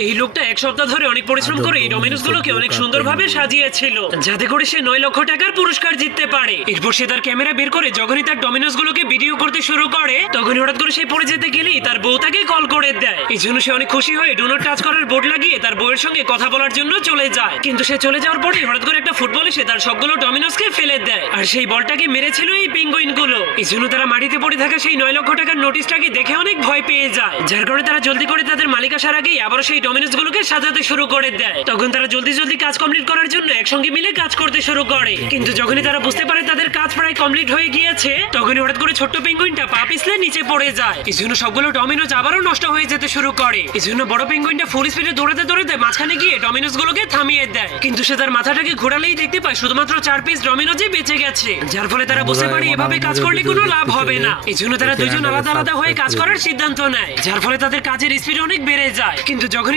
এই লোকটা এক সপ্তাহ ধরে অনেক পরিশ্রম করে এই ডমিনোস গুলোকে অনেক সুন্দরভাবে সাজিয়েছিল যাতে করে সে 9 লক্ষ টাকার পুরস্কার জিততে পারে। এরপর সে তার ক্যামেরা বের করে যখনই তার ডমিনোস গুলোকে ভিডিও করতে শুরু করে তখনই হঠাৎ করে সে পড়ে যেতে গেলেই তার বউ তাকে কল করে দেয়। এই জন্য সে অনেক খুশি হয়ে ডো নট টাচ করার বোর্ড লাগিয়ে তার বউয়ের সঙ্গে কথা বলার জন্য চলে যায়। কিন্তু সে চলে যাওয়ার পরে হঠাৎ করে একটা ফুটবল এসে তার সবগুলো ডমিনোসকে ফেলে দেয় আর সেই বলটাকে মেরেছিল এই পেঙ্গুইন গুলো। এই জন্য তারা মাটিতে পড়ে থাকা সেই 9 লক্ষ টাকার নোটিশটাকে দেখে অনেক ভয় পেয়ে যায়, যার কারণে তারা জলদি করে তাদের মালিক আসার আগেই আবার সেই ডমিনোস গুলোকে সাজাতে শুরু করে দেয়। তখন তারা জলদি জলদি কাজ কমপ্লিট করার জন্য একসঙ্গে মিলে কাজ করতে শুরু করে। কিন্তু যখনই তারা বুঝতে পারে তাদের কাজ প্রায় কমপ্লিট হয়ে গিয়েছে তখনই হঠাৎ করে ছোট্ট পেঙ্গুইনটা পা পিছলে নিচে পড়ে যায়। এই জন্য সবগুলো ডমিনোস আবারও নষ্ট হয়ে যেতে শুরু করে। এই জন্য বড় পেঙ্গুইনটা ফুল স্পিডে দৌড়াতে দৌড়াতে মাঝখানে গিয়ে ডমিনোস গুলোকে থামিয়ে দেয়। কিন্তু সে তার মাথাটাকে ঘোরালেই দেখতে পায় শুধুমাত্র 4 পিস ডমিনোসই বেঁচে গেছে, যার ফলে তারা বুঝতে পারে এভাবে কাজ করলে কোনো লাভ হবে না। এই জন্য তারা দুইজন আলাদা আলাদা হয়ে কাজ করার সিদ্ধান্ত নেয়, যার ফলে তাদের কাজের স্পিড অনেক বেড়ে যায়। কিন্তু যখন